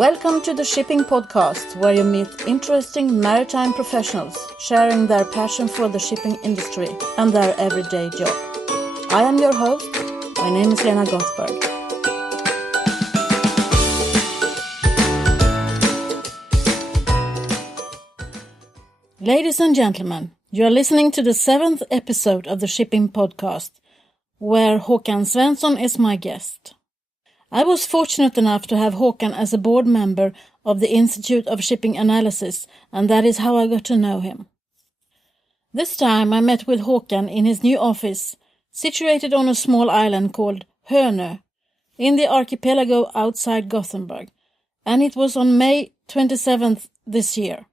Welcome to the Shipping Podcast, where you meet interesting maritime professionals sharing their passion for the shipping industry and their everyday job. I am your host. My name is Lena Gothberg. Ladies and gentlemen, you are listening to the 7th episode of the Shipping Podcast, where Håkan Svensson is my guest. I was fortunate enough to have Håkan as a board member of the Institute of Shipping Analysis, and that is how I got to know him. This time I met with Håkan in his new office, situated on a small island called Hönö, in the archipelago outside Gothenburg, and it was on May 27th this year.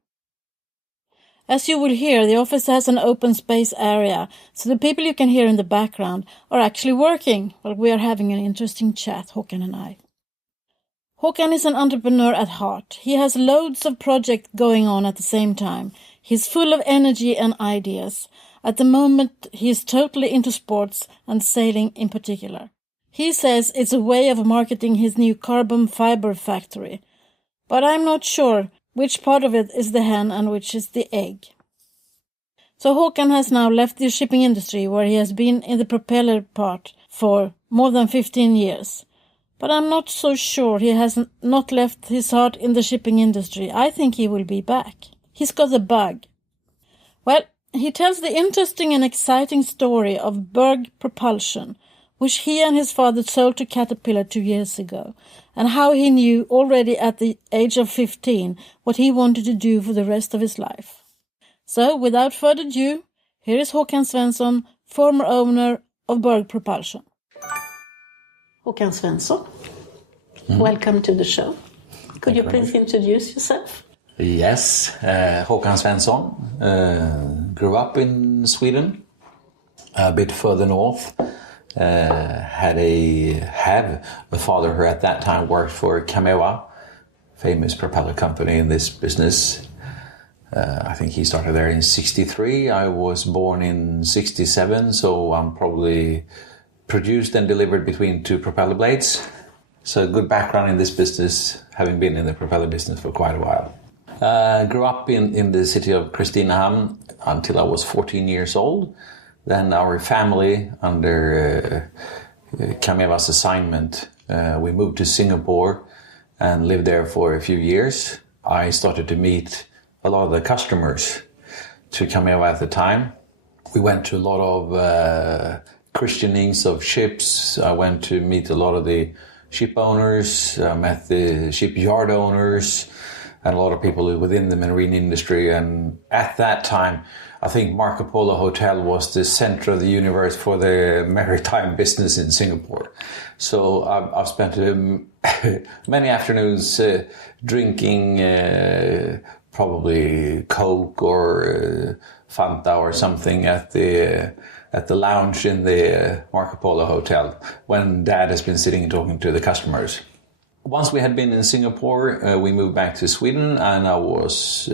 As you will hear, the office has an open space area, so the people you can hear in the background are actually working while we are having an interesting chat, Håkan and I. Håkan is an entrepreneur at heart. He has loads of projects going on at the same time. He's full of energy and ideas. At the moment, he is totally into sports and sailing in particular. He says it's a way of marketing his new carbon fiber factory. But I'm not sure which part of it is the hen and which is the egg. So Håkan has now left the shipping industry, where he has been in the propeller part for more than 15 years. But I'm not so sure he has not left his heart in the shipping industry. I think he will be back. He's got the bug. Well, he tells the interesting and exciting story of Bergs Propulsion, which he and his father sold to Caterpillar 2 years ago, and how he knew already at the age of 15 what he wanted to do for the rest of his life. So, without further ado, here is Håkan Svensson, former owner of Bergs Propulsion. Håkan Svensson, welcome to the show. Could you please introduce yourself? Yes, Håkan Svensson, grew up in Sweden, a bit further north. Have a father who at that time worked for Kamewa, famous propeller company in this business. I think he started there in 1963. I was born in 1967, so I'm probably produced and delivered between two propeller blades. So good background in this business, having been in the propeller business for quite a while. Grew up in the city of Kristinehamn until I was 14 years old. Then our family, under Kamewa's assignment, we moved to Singapore and lived there for a few years. I started to meet a lot of the customers to Kamewa at the time. We went to a lot of christenings of ships. I went to meet a lot of the ship owners, met the shipyard owners, and a lot of people within the marine industry. And at that time, I think Marco Polo Hotel was the center of the universe for the maritime business in Singapore. So I've spent many afternoons drinking probably Coke or Fanta or something at the lounge in the Marco Polo Hotel when Dad has been sitting and talking to the customers. Once we had been in Singapore, we moved back to Sweden, and I was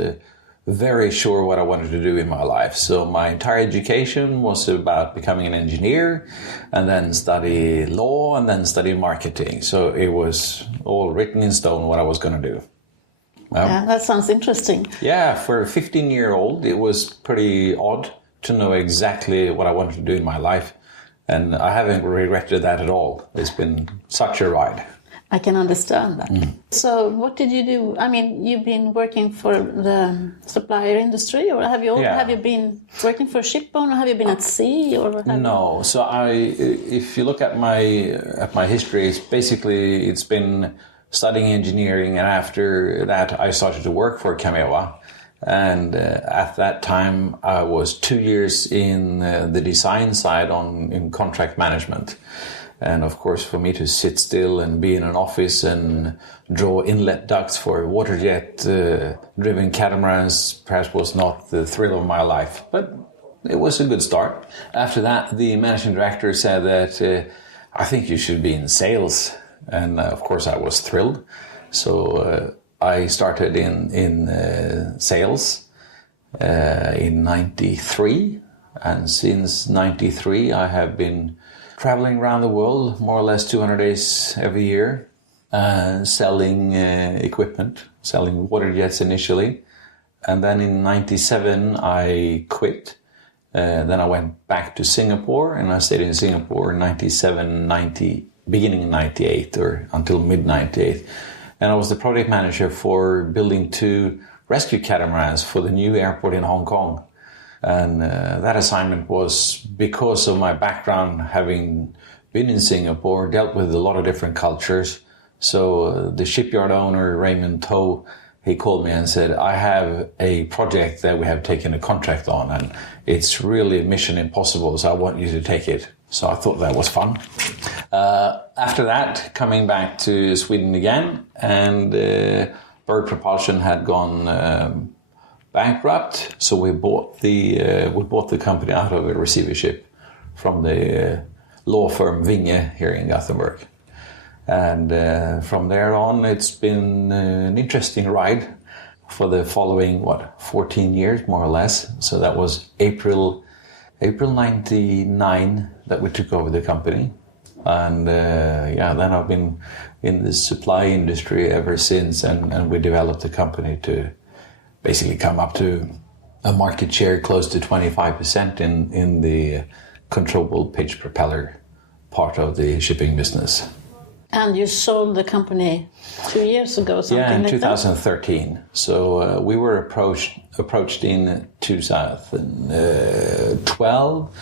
very sure what I wanted to do in my life. So my entire education was about becoming an engineer, and then study law, and then study marketing. So it was all written in stone what I was going to do. Yeah, that sounds interesting. Yeah, for a 15-year-old, it was pretty odd to know exactly what I wanted to do in my life. And I haven't regretted that at all. It's been such a ride. I can understand that. So what did you do? I mean, you've been working for the supplier industry, or have you been working for a ship owner? Have you been at sea? No. So if you look at my history, it's been studying engineering, and after that I started to work for Kamewa. And at that time I was 2 years in the design side in contract management. And of course, for me to sit still and be in an office and draw inlet ducts for water jet driven catamarans perhaps was not the thrill of my life, but it was a good start. After that, the managing director said that I think you should be in sales, and of course I was thrilled. So I started in sales in 1993, and since 1993 I have been traveling around the world more or less 200 days every year. selling equipment, selling water jets initially. And then in 97, I quit. Then I went back to Singapore, and I stayed in Singapore in 97, 90, beginning in 98 or until mid-98. And I was the project manager for building 2 rescue catamarans for the new airport in Hong Kong. And that assignment was because of my background, having been in Singapore, dealt with a lot of different cultures. So the shipyard owner, Raymond Toe, he called me and said, I have a project that we have taken a contract on, and it's really mission impossible, so I want you to take it. So I thought that was fun. After that, coming back to Sweden again, and Bergs Propulsion had gone bankrupt, so we bought the company out of a receivership from the law firm Vinge here in Gothenburg. And from there on, it's been an interesting ride for the following, 14 years, more or less. So that was April 99 that we took over the company. And then I've been in the supply industry ever since, and we developed the company to basically come up to a market share close to 25% in the controllable pitch propeller part of the shipping business. And you sold the company 2 years ago, something like that? Yeah, in 2013. So we were approached in 2012.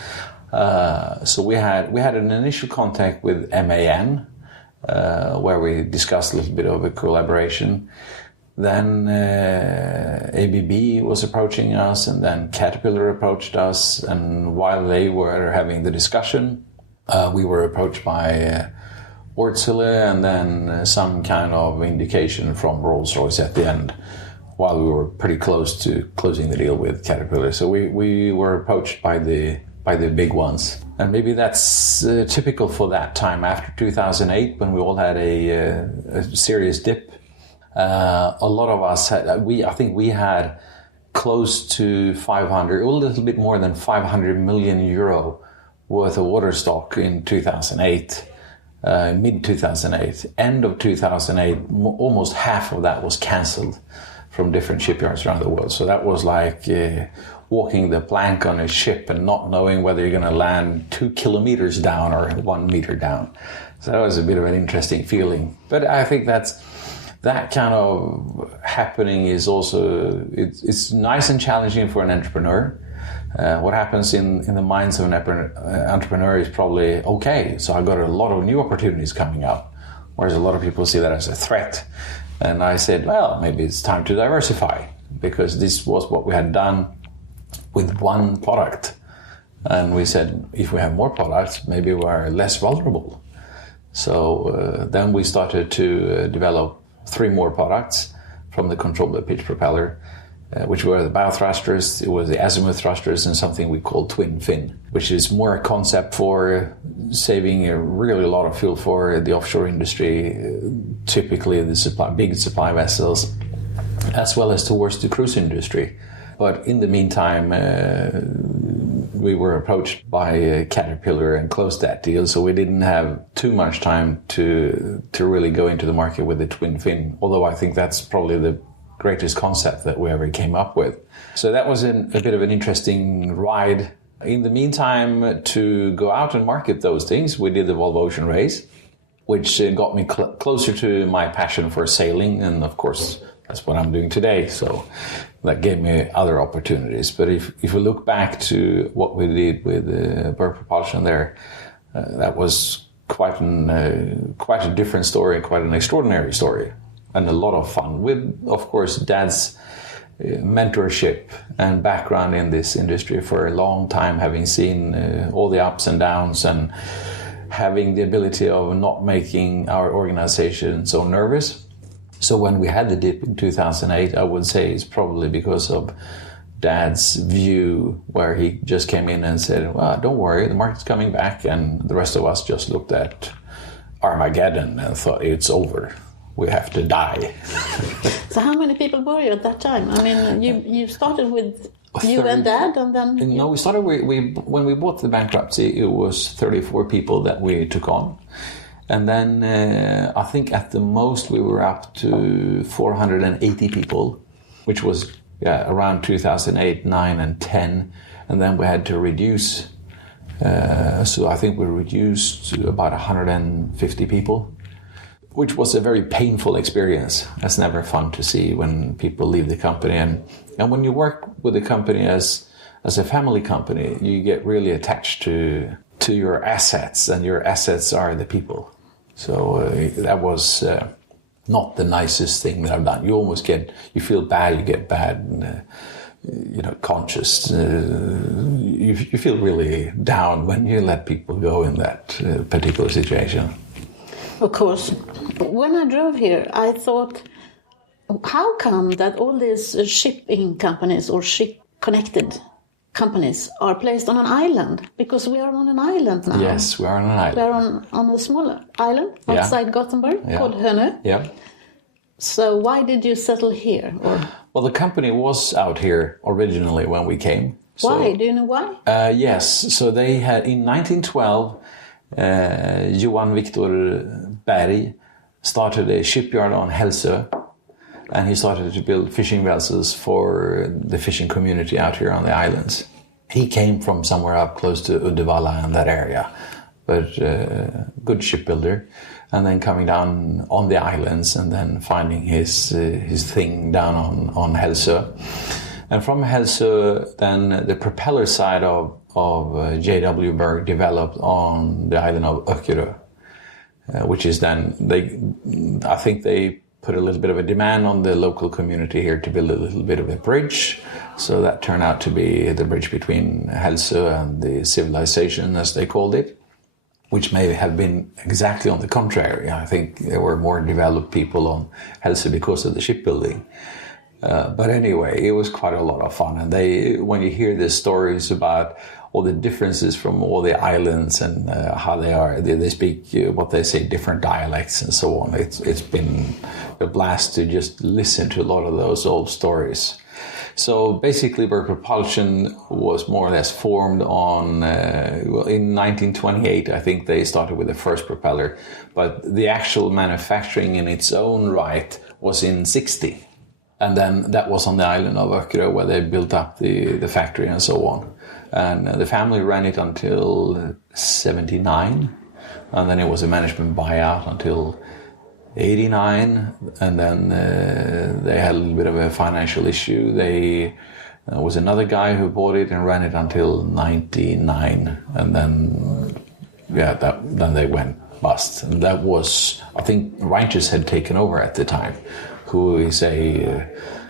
So we had an initial contact with MAN, where we discussed a little bit of a collaboration. Then ABB was approaching us, and then Caterpillar approached us. And while they were having the discussion, we were approached by Wärtsilä, and then some kind of indication from Rolls-Royce at the end, while we were pretty close to closing the deal with Caterpillar. So we were approached by the big ones. And maybe that's typical for that time after 2008, when we all had a serious dip. A lot of us had, I think we had close to 500, a little bit more than 500 million euro worth of water stock in 2008. Mid-2008, end of 2008, almost half of that was cancelled from different shipyards around the world. So that was like walking the plank on a ship and not knowing whether you're going to land 2 kilometers down or 1 meter down. So that was a bit of an interesting feeling. But I think that kind of happening is also, it's nice and challenging for an entrepreneur. What happens in the minds of an entrepreneur is probably, okay, so I got a lot of new opportunities coming up, whereas a lot of people see that as a threat. And I said, well, maybe it's time to diversify, because this was what we had done with one product. And we said, if we have more products, maybe we're less vulnerable. So then we started to develop 3 more products from the controllable pitch propeller, which were the bow thrusters, it was the azimuth thrusters, and something we call twin fin, which is more a concept for saving really a lot of fuel for the offshore industry, typically the big supply vessels, as well as towards the cruise industry. But in the meantime, we were approached by Caterpillar and closed that deal, so we didn't have too much time to really go into the market with the twin fin, although I think that's probably the greatest concept that we ever came up with. So that was a bit of an interesting ride. In the meantime, to go out and market those things, we did the Volvo Ocean Race, which got me closer to my passion for sailing, and of course that's what I'm doing today. So that gave me other opportunities. But if we look back to what we did with Bergs Propulsion there, that was quite a different story, quite an extraordinary story. And a lot of fun with, of course, Dad's mentorship and background in this industry for a long time, having seen all the ups and downs, and having the ability of not making our organization so nervous. So when we had the dip in 2008, I would say it's probably because of Dad's view, where he just came in and said, well, don't worry, the market's coming back. And the rest of us just looked at Armageddon and thought, it's over. We have to die. So how many people were you at that time? I mean, you started with you and Dad, and then... No, we started when we bought the bankruptcy, it was 34 people that we took on. And then I think at the most we were up to 480 people, which was around 2008, 9 and 10. And then we had to reduce. So I think we reduced to about 150 people, which was a very painful experience. That's never fun to see when people leave the company. And when you work with a company as a family company, you get really attached to your assets, and your assets are the people. So that was not the nicest thing that I've done. You almost you feel bad, you get bad, conscious. You feel really down when you let people go in that particular situation. Of course. When I drove here, I thought, how come that all these shipping companies or ship-connected companies are placed on an island? Because we are on an island now. Yes, we are on an island. We are on a smaller island outside Gothenburg called Hönö. Yeah. So why did you settle here? Well, the company was out here originally when we came. Why? Do you know why? Yes. So they had, in 1912, Johan Victor Berg started a shipyard on Hälsö, and he started to build fishing vessels for the fishing community out here on the islands. He came from somewhere up close to Uddevalla and that area, but good shipbuilder. And then coming down on the islands and then finding his thing down on Hälsö. And from Hälsö, then the propeller side of J.W. Berg developed on the island of Öckerö, which is then, I think they put a little bit of a demand on the local community here to build a little bit of a bridge. So that turned out to be the bridge between Hälsö and the civilization, as they called it, which may have been exactly on the contrary. I think there were more developed people on Hälsö because of the shipbuilding. But anyway, it was quite a lot of fun. And when you hear the stories about all the differences from all the islands and how they speak what they say, different dialects and so on. It's been a blast to just listen to a lot of those old stories. So basically, Bergs Propulsion was more or less formed on, in 1928, I think they started with the first propeller, but the actual manufacturing in its own right was in 60. And then that was on the island of Öckerö, where they built up the factory and so on. And the family ran it until 79, and then it was a management buyout until 89, and then they had a little bit of a financial issue. There was another guy who bought it and ran it until 99, and then then they went bust. And that was, I think, Reinches had taken over at the time, who is a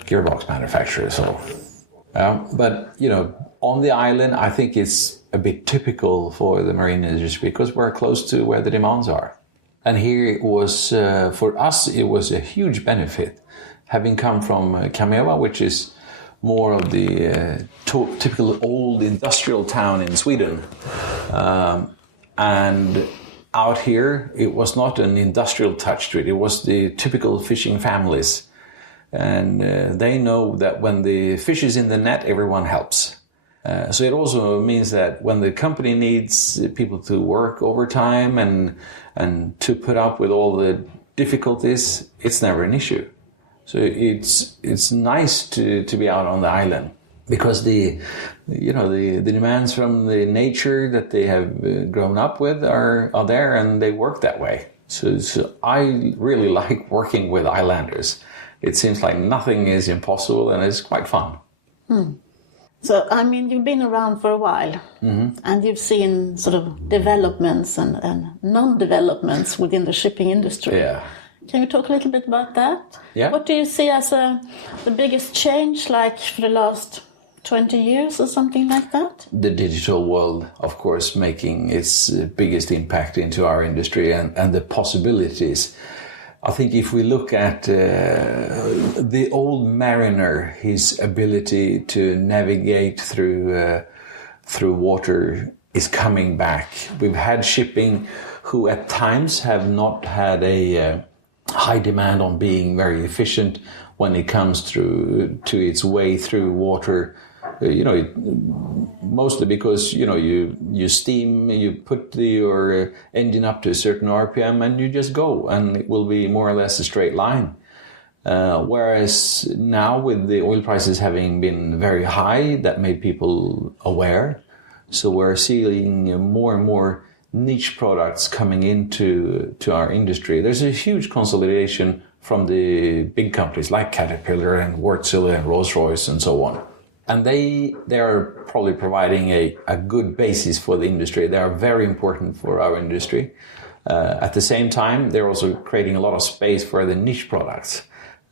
gearbox manufacturer. So, but on the island, I think it's a bit typical for the marine industry because we're close to where the demands are. And here it was, for us, it was a huge benefit, having come from Kamewa, which is more of the typical old industrial town in Sweden. And out here, it was not an industrial touch to it. It was the typical fishing families. And they know that when the fish is in the net, everyone helps. So it also means that when the company needs people to work overtime and to put up with all the difficulties, it's never an issue. So it's nice to be out on the island because the demands from the nature that they have grown up with are there, and they work that way. So I really like working with islanders. It seems like nothing is impossible, and it's quite fun. So, I mean, you've been around for a while, and you've seen sort of developments and non-developments within the shipping industry. Yeah. Can you talk a little bit about that? Yeah. What do you see as the biggest change, like for the last 20 years or something like that? The digital world, of course, making its biggest impact into our industry and the possibilities. I think if we look at the old mariner, his ability to navigate through water is coming back. We've had shipping who at times have not had a high demand on being very efficient when it comes to its way through water Mostly because you steam, you put your engine up to a certain RPM, and you just go, and it will be more or less a straight line. Whereas now, with the oil prices having been very high, that made people aware. So we're seeing more and more niche products coming into our industry. There's a huge consolidation from the big companies like Caterpillar and Wärtsilä and Rolls-Royce and so on. And they are probably providing a good basis for the industry. They are very important for our industry. At the same time, they're also creating a lot of space for the niche products.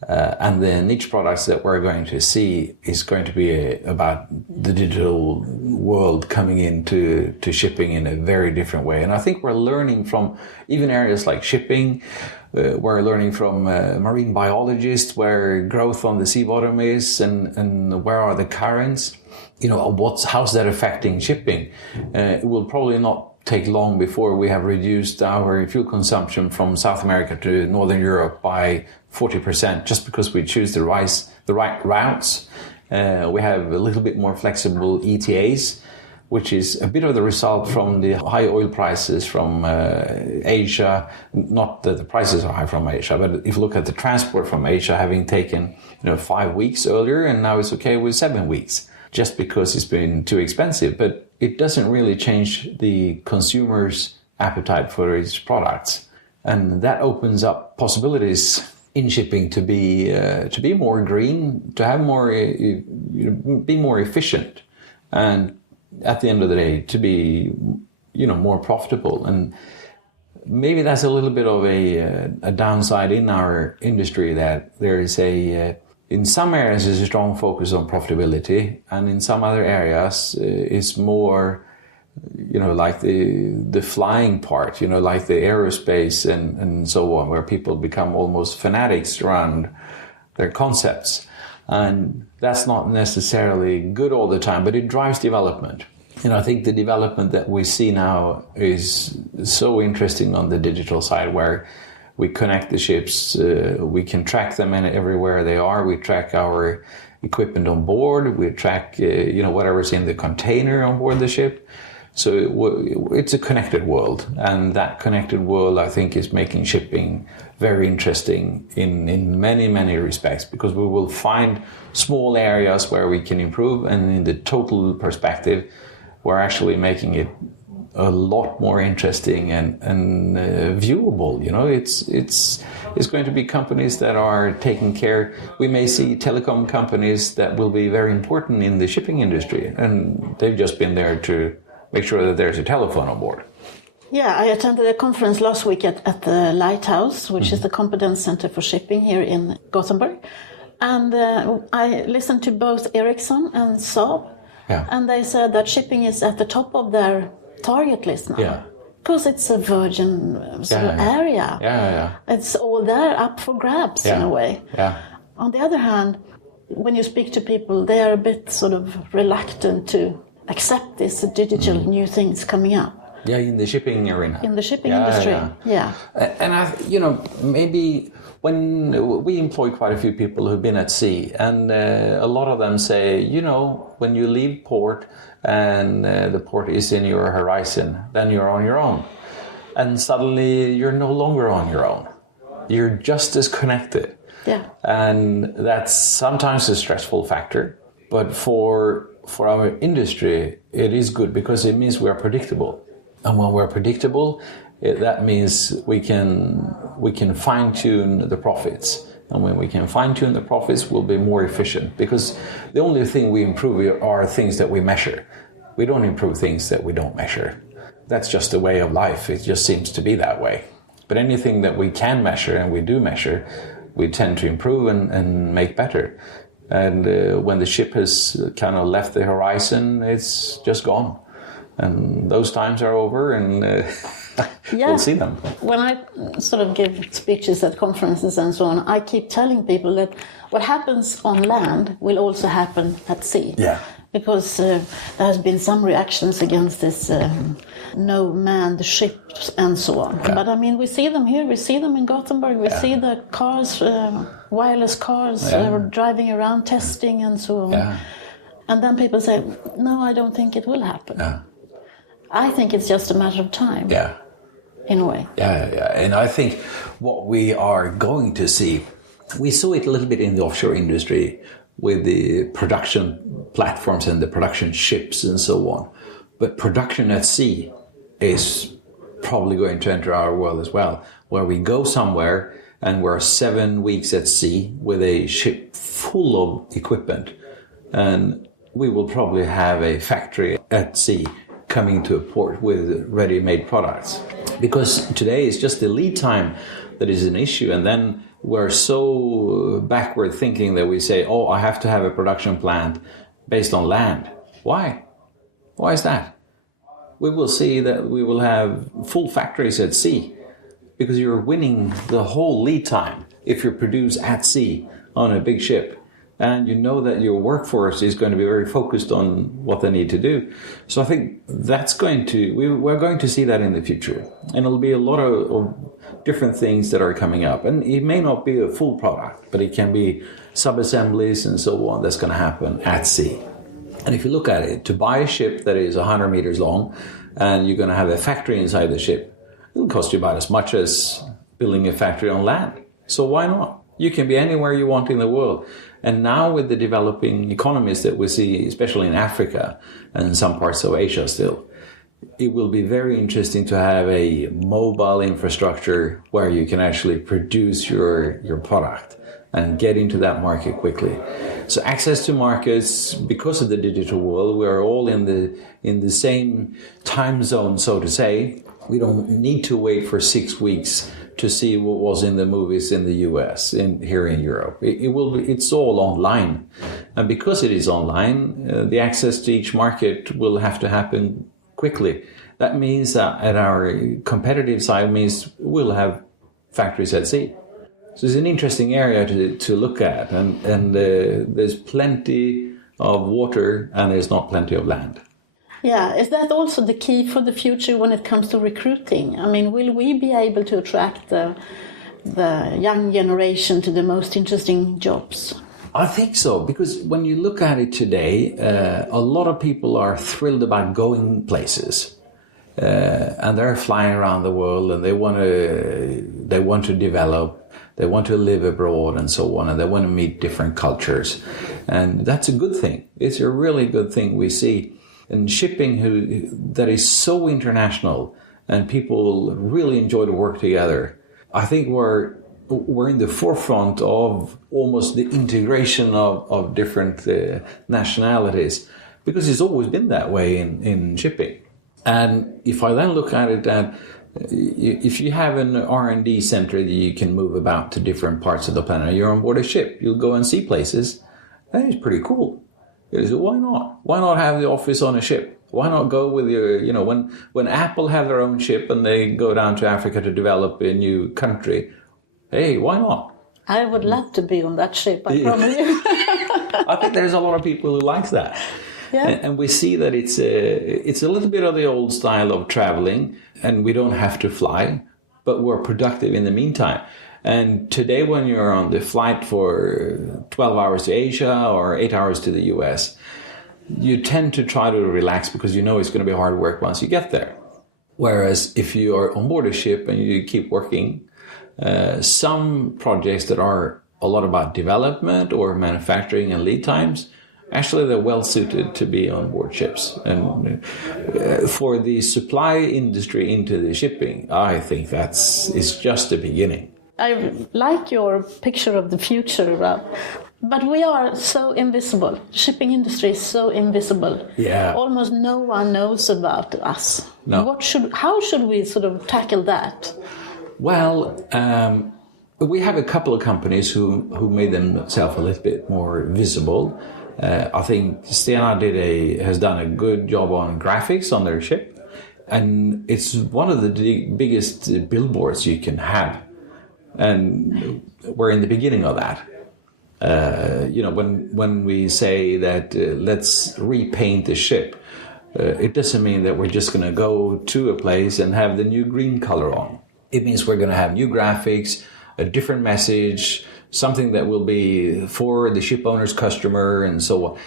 And the niche products that we're going to see is going to be about the digital world coming into shipping in a very different way. And I think we're learning from even areas like shipping. We're learning from marine biologists where growth on the sea bottom is, and where are the currents. How's that affecting shipping? It will probably not take long before we have reduced our fuel consumption from South America to Northern Europe by 40%, just because we choose the right routes. We have a little bit more flexible ETAs, which is a bit of the result from the high oil prices from Asia. Not that the prices are high from Asia, but if you look at the transport from Asia having taken 5 weeks earlier, and now it's okay with 7 weeks, just because it's been too expensive. But it doesn't really change the consumer's appetite for its products. And that opens up possibilities in shipping to be more green, to have more, be more efficient, and at the end of the day, to be, more profitable. And maybe that's a little bit of a downside in our industry, that there is in some areas there's a strong focus on profitability, and in some other areas it's more, like the flying part, like the aerospace and so on, where people become almost fanatics around their concepts. And that's not necessarily good all the time, but it drives development. I think the development that we see now is so interesting on the digital side, where we connect the ships, we can track them everywhere they are. We track our equipment on board. We track, whatever's in the container on board the ship. So it's a connected world, and that connected world, I think, is making shipping very interesting in many, many respects, because we will find small areas where we can improve, and in the total perspective, we're actually making it a lot more interesting and viewable. It's going to be companies that are taking care. We may see telecom companies that will be very important in the shipping industry, and they've just been there to make sure that there's a telephone on board. Yeah, I attended a conference last week at the Lighthouse, which is the competence center for shipping here in Gothenburg. And I listened to both Ericsson and Saab, and they said that shipping is at the top of their target list now. Because it's a virgin area. It's all there up for grabs in a way. On the other hand, when you speak to people, they are a bit sort of reluctant to accept this digital new things coming up. In the shipping arena. In the shipping industry, And maybe when we employ quite a few people who've been at sea, and a lot of them say, when you leave port and the port is in your horizon, then you're on your own. And suddenly you're no longer on your own. You're just as connected. And that's sometimes a stressful factor, but for our industry, it is good, because it means we are predictable. And when we're predictable, that means we can fine-tune the profits. And when we can fine-tune the profits, we'll be more efficient, because the only thing we improve are things that we measure. We don't improve things that we don't measure. That's just the way of life. It just seems to be that way. But anything that we can measure, and we do measure, we tend to improve and make better. And when the ship has kind of left the horizon, it's just gone. And those times are over, and we'll see them. When I sort of give speeches at conferences and so on, I keep telling people that what happens on land will also happen at sea. Because there has been some reactions against this no-manned ships and so on. But I mean, we see them here, we see them in Gothenburg, we see the cars, wireless cars driving around, testing and so on. And then people say, no, I don't think it will happen. Yeah. I think it's just a matter of time. Yeah. In a way. Yeah. And I think what we are going to see, we saw it a little bit in the offshore industry with the production platforms and the production ships and so on. But production at sea is probably going to enter our world as well, where we go somewhere and we're 7 weeks at sea with a ship full of equipment, and we will probably have a factory at sea coming to a port with ready-made products. Because today it's just the lead time that is an issue, and then we're so backward thinking that we say, oh, I have to have a production plant based on land. Why? Why is that? We will see that we will have full factories at sea, because you're winning the whole lead time if you produce at sea on a big ship. And you know that your workforce is going to be very focused on what they need to do. So I think that's we're going to see that in the future. And it'll be a lot of different things that are coming up. And it may not be a full product, but it can be sub-assemblies and so on that's going to happen at sea. And if you look at it, to buy a ship that is 100 meters long and you're going to have a factory inside the ship, it'll cost you about as much as building a factory on land. So why not? You can be anywhere you want in the world. And now with the developing economies that we see, especially in Africa and some parts of Asia still, it will be very interesting to have a mobile infrastructure where you can actually produce your product and get into that market quickly. So access to markets, because of the digital world, we are all in the same time zone, so to say. We don't need to wait for 6 weeks to see what was in the movies in the US, here in Europe. It's all online. And because it is online, the access to each market will have to happen quickly. That means that at our competitive side means we'll have factories at sea. So it's an interesting area to look at. And there's plenty of water and there's not plenty of land. Yeah, is that also the key for the future when it comes to recruiting? I mean, will we be able to attract the young generation to the most interesting jobs? I think so, because when you look at it today, a lot of people are thrilled about going places, and they're flying around the world, and they want to develop, they want to live abroad, and so on, and they want to meet different cultures, and that's a good thing. It's a really good thing we see. And shipping that is so international and people really enjoy to work together. I think we're in the forefront of almost the integration of different nationalities, because it's always been that way in shipping. And if I then look at it, that if you have an R&D center that you can move about to different parts of the planet, you're on board a ship, you'll go and see places. That is pretty cool. So why not? Why not have the office on a ship? Why not go with your, when Apple have their own ship and they go down to Africa to develop a new country, hey, why not? I would love to be on that ship, I promise you. I think there's a lot of people who like that. Yeah. And we see that it's a little bit of the old style of traveling, and we don't have to fly, but we're productive in the meantime. And today, when you're on the flight for 12 hours to Asia or 8 hours to the US, you tend to try to relax because you know it's going to be hard work once you get there. Whereas if you are on board a ship and you keep working, some projects that are a lot about development or manufacturing and lead times, actually they're well suited to be on board ships. And for the supply industry into the shipping, I think it's just the beginning. I like your picture of the future, Rob. But we are so invisible. Shipping industry is so invisible. Yeah. Almost no one knows about us. No. How should we sort of tackle that? Well, we have a couple of companies who made themselves a little bit more visible. I think Stena has done a good job on graphics on their ship. And it's one of the biggest billboards you can have. And we're in the beginning of that. When we say that let's repaint the ship, it doesn't mean that we're just going to go to a place and have the new green color on. It means we're going to have new graphics, a different message, something that will be for the ship owner's customer, and so on.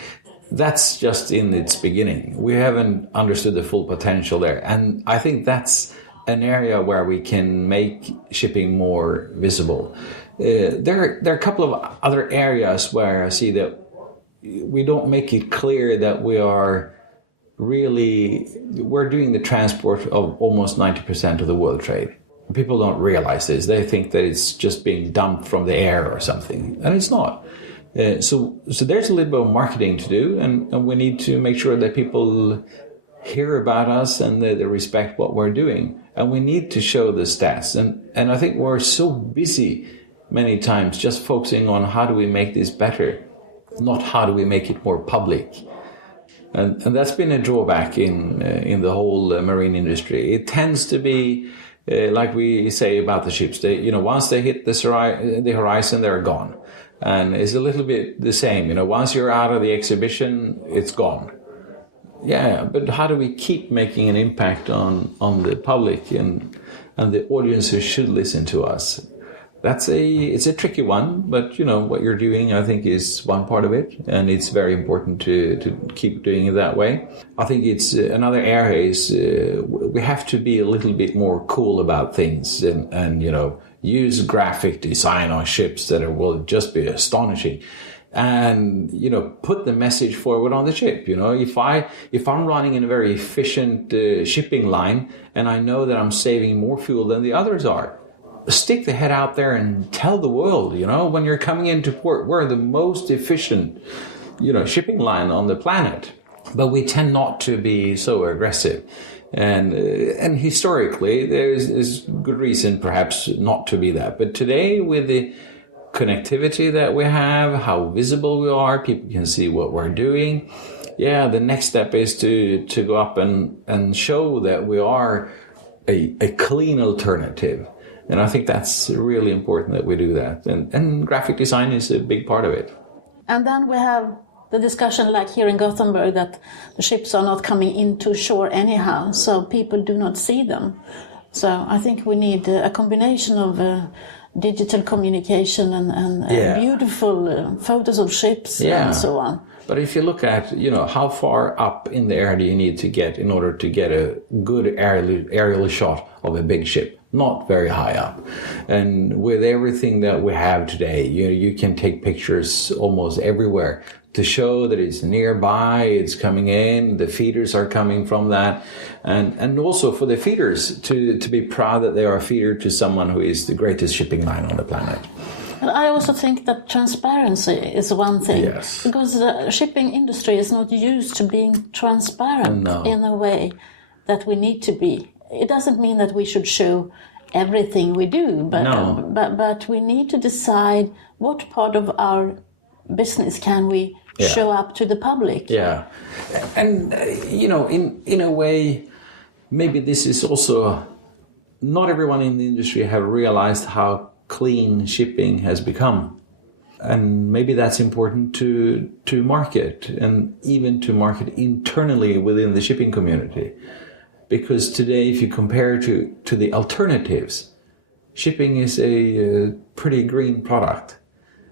that's just in its beginning. We haven't understood the full potential there. And I think that's an area where we can make shipping more visible. There are a couple of other areas where I see that we don't make it clear that we're doing the transport of almost 90% of the world trade. People don't realize this. They think that it's just being dumped from the air or something, and it's not. So there's a little bit of marketing to do, and we need to make sure that people hear about us and that they respect what we're doing. And we need to show the stats. And I think we're so busy many times just focusing on how do we make this better, not how do we make it more public. And that's been a drawback in the whole marine industry. It tends to be like we say about the ships. Once they hit the horizon, they're gone. And it's a little bit the same. Once you're out of the exhibition, it's gone. Yeah, but how do we keep making an impact on the public and the audience who should listen to us? It's a tricky one, but what you're doing, I think, is one part of it, and it's very important to keep doing it that way. I think it's another area is we have to be a little bit more cool about things and use graphic design on ships that will just be astonishing. And put the message forward on the ship. If I'm running in a very efficient shipping line and I know that I'm saving more fuel than the others are, stick the head out there and tell the world. When you're coming into port, we're the most efficient shipping line on the planet. But we tend not to be so aggressive, and historically there's good reason perhaps not to be that. But today, with the connectivity that we have, how visible we are, people can see what we're doing. Yeah, the next step is to go up and show that we are a clean alternative. And I think that's really important that we do that. And graphic design is a big part of it. And then we have the discussion like here in Gothenburg that the ships are not coming into shore anyhow, so people do not see them. So I think we need a combination of digital communication and beautiful photos of ships and so on. But if you look at, how far up in the air do you need to get in order to get a good aerial shot of a big ship? Not very high up. And with everything that we have today, you can take pictures almost everywhere to show that it's nearby, it's coming in, the feeders are coming from that. And also for the feeders to be proud that they are a feeder to someone who is the greatest shipping line on the planet. And I also think that transparency is one thing. Yes. Because the shipping industry is not used to being transparent in a way that we need to be. It doesn't mean that we should show everything we do, but we need to decide what part of our business can we show up to the public. Yeah. And, in a way, maybe this is also, not everyone in the industry have realized how clean shipping has become. And maybe that's important to market, and even to market internally within the shipping community. Because today, if you compare to the alternatives, shipping is a pretty green product.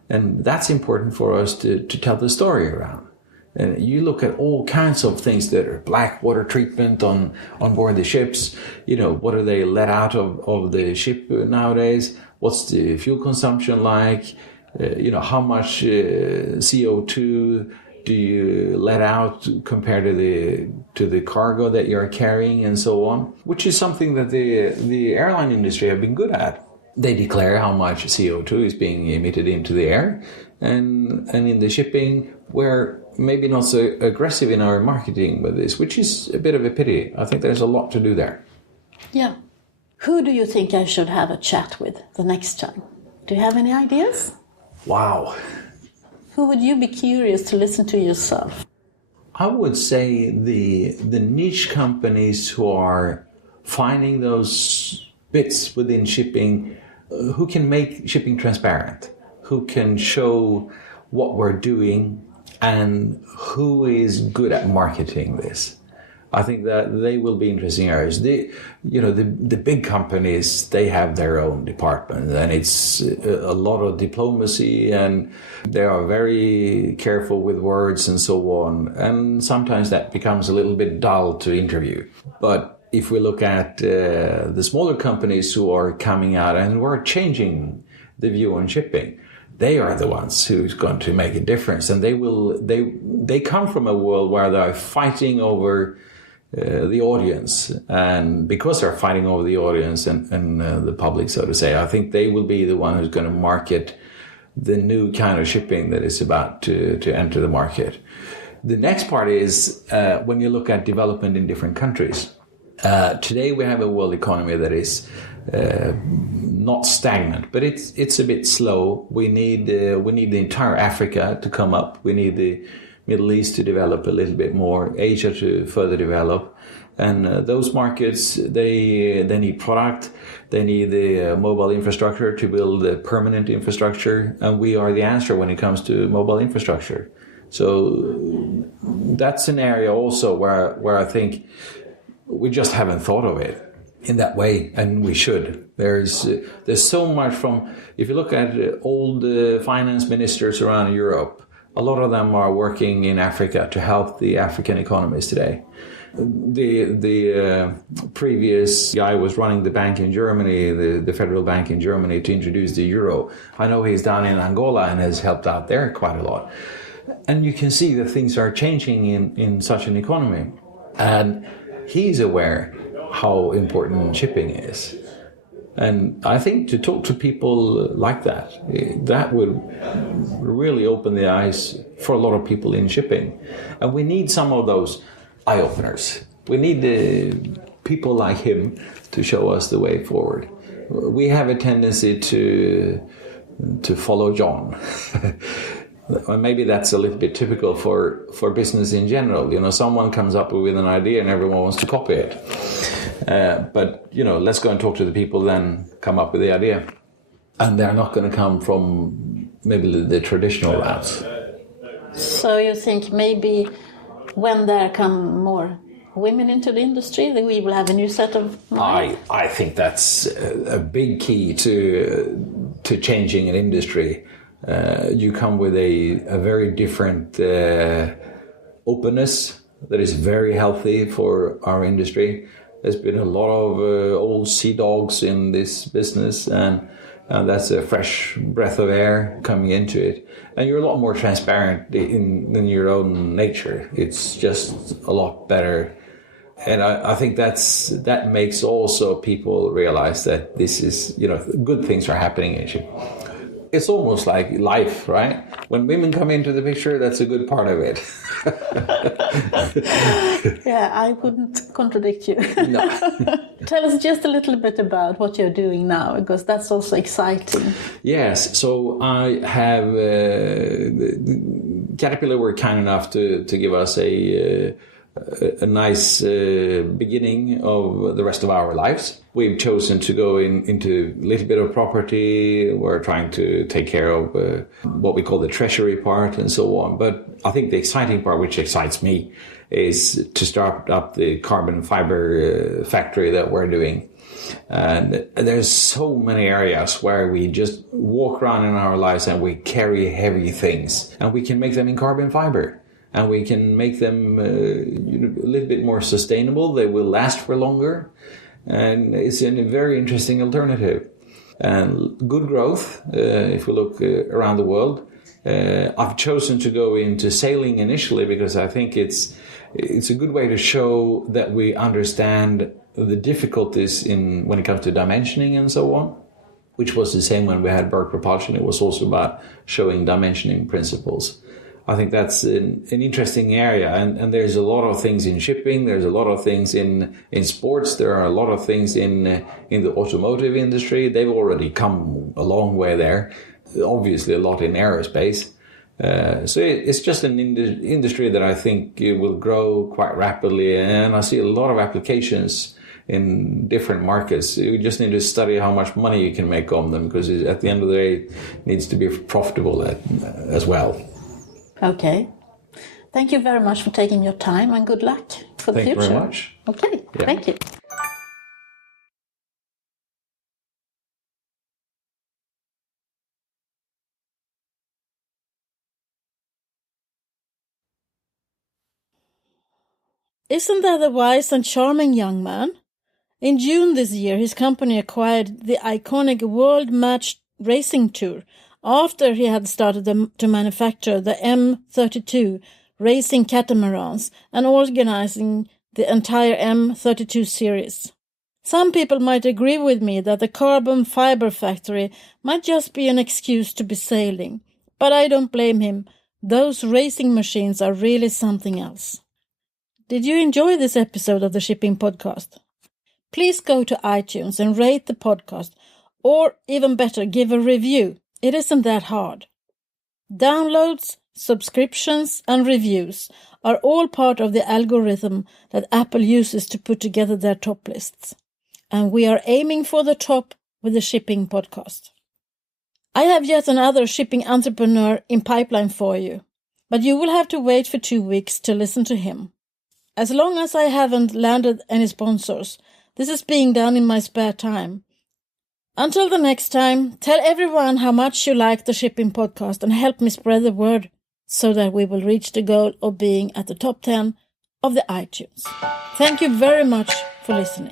And that's important for us to tell the story around. And you look at all kinds of things that are black water treatment on board the ships. What are they let out of the ship nowadays? What's the fuel consumption like? How much CO2 do you let out compared to the cargo that you're carrying, and so on? Which is something that the airline industry have been good at. They declare how much CO2 is being emitted into the air, and in the shipping, we're maybe not so aggressive in our marketing with this, which is a bit of a pity. I think there's a lot to do there. Yeah. Who do you think I should have a chat with the next time? Do you have any ideas? Wow. Who would you be curious to listen to yourself? I would say the niche companies who are finding those bits within shipping, who can make shipping transparent, who can show what we're doing, and who is good at marketing this. I think that they will be interesting areas. The big companies, they have their own department, and it's a lot of diplomacy, and they are very careful with words and so on. And sometimes that becomes a little bit dull to interview. But if we look at the smaller companies who are coming out and who are changing the view on shipping, they are the ones who's going to make a difference. And they come from a world where they're fighting over the audience, and because they're fighting over the audience and the public, so to say, I think they will be the one who's going to market the new kind of shipping that is about to enter the market. The next part is when you look at development in different countries. Today we have a world economy that is not stagnant, but it's a bit slow. We need the entire Africa to come up. We need the Middle East to develop a little bit more, Asia to further develop, and those markets, they need product, they need the mobile infrastructure to build a permanent infrastructure, and we are the answer when it comes to mobile infrastructure. So that's an area also where I think we just haven't thought of it in that way, and we should. There's so much from, if you look at old finance ministers around Europe, a lot of them are working in Africa to help the African economies today. The previous guy was running the bank in Germany, the federal bank in Germany, to introduce the euro. I know he's down in Angola and has helped out there quite a lot. And you can see that things are changing in such an economy. And he's aware how important shipping is. And I think to talk to people like that would really open the eyes for a lot of people in shipping. And we need some of those eye-openers. We need people like him to show us the way forward. We have a tendency to follow John. And maybe that's a little bit typical for business in general. Someone comes up with an idea and everyone wants to copy it. But let's go and talk to the people, then come up with the idea. And they're not going to come from maybe the traditional routes. So you think maybe when there come more women into the industry, then we will have a new set of minds? I think that's a big key to changing an industry. You come with a very different openness that is very healthy for our industry. There's been a lot of old sea dogs in this business, and that's a fresh breath of air coming into it. And you're a lot more transparent in your own nature. It's just a lot better. And I think that makes also people realize that this is, good things are happening in shipping. It's almost like life, right? When women come into the picture, that's a good part of it. Yeah, I wouldn't contradict you. No. Tell us just a little bit about what you're doing now, because that's also exciting. Yes, so I have... Caterpillar were kind enough to give us a nice beginning of the rest of our lives. We've chosen to go into a little bit of property. We're trying to take care of what we call the treasury part and so on. But I think the exciting part, which excites me, is to start up the carbon fiber factory that we're doing. And there's so many areas where we just walk around in our lives and we carry heavy things, and we can make them in carbon fiber. And we can make them a little bit more sustainable. They will last for longer. And it's a very interesting alternative. And good growth, if we look around the world. I've chosen to go into sailing initially because I think it's a good way to show that we understand the difficulties when it comes to dimensioning and so on, which was the same when we had Bergs Propulsion. It was also about showing dimensioning principles. I think that's an interesting area, and there's a lot of things in shipping. There's a lot of things in sports. There are a lot of things in the automotive industry. They've already come a long way there. Obviously, a lot in aerospace. So it's just an industry that I think will grow quite rapidly, and I see a lot of applications in different markets. You just need to study how much money you can make on them, because at the end of the day, it needs to be profitable as well. Okay. Thank you very much for taking your time, and good luck. for the future. Thank you very much. Okay, Thank you. Isn't that a wise and charming young man? In June this year, his company acquired the iconic World Match Racing Tour after he had started to manufacture the M32 racing catamarans and organizing the entire M32 series. Some people might agree with me that the carbon fiber factory might just be an excuse to be sailing, but I don't blame him. Those racing machines are really something else. Did you enjoy this episode of the Shipping Podcast? Please go to iTunes and rate the podcast, or even better, give a review. It isn't that hard. Downloads, subscriptions, and reviews are all part of the algorithm that Apple uses to put together their top lists. And we are aiming for the top with the Shipping Podcast. I have yet another shipping entrepreneur in pipeline for you, but you will have to wait for 2 weeks to listen to him. As long as I haven't landed any sponsors, this is being done in my spare time. Until the next time, tell everyone how much you like the Shipping Podcast and help me spread the word so that we will reach the goal of being at the top 10 of the iTunes. Thank you very much for listening.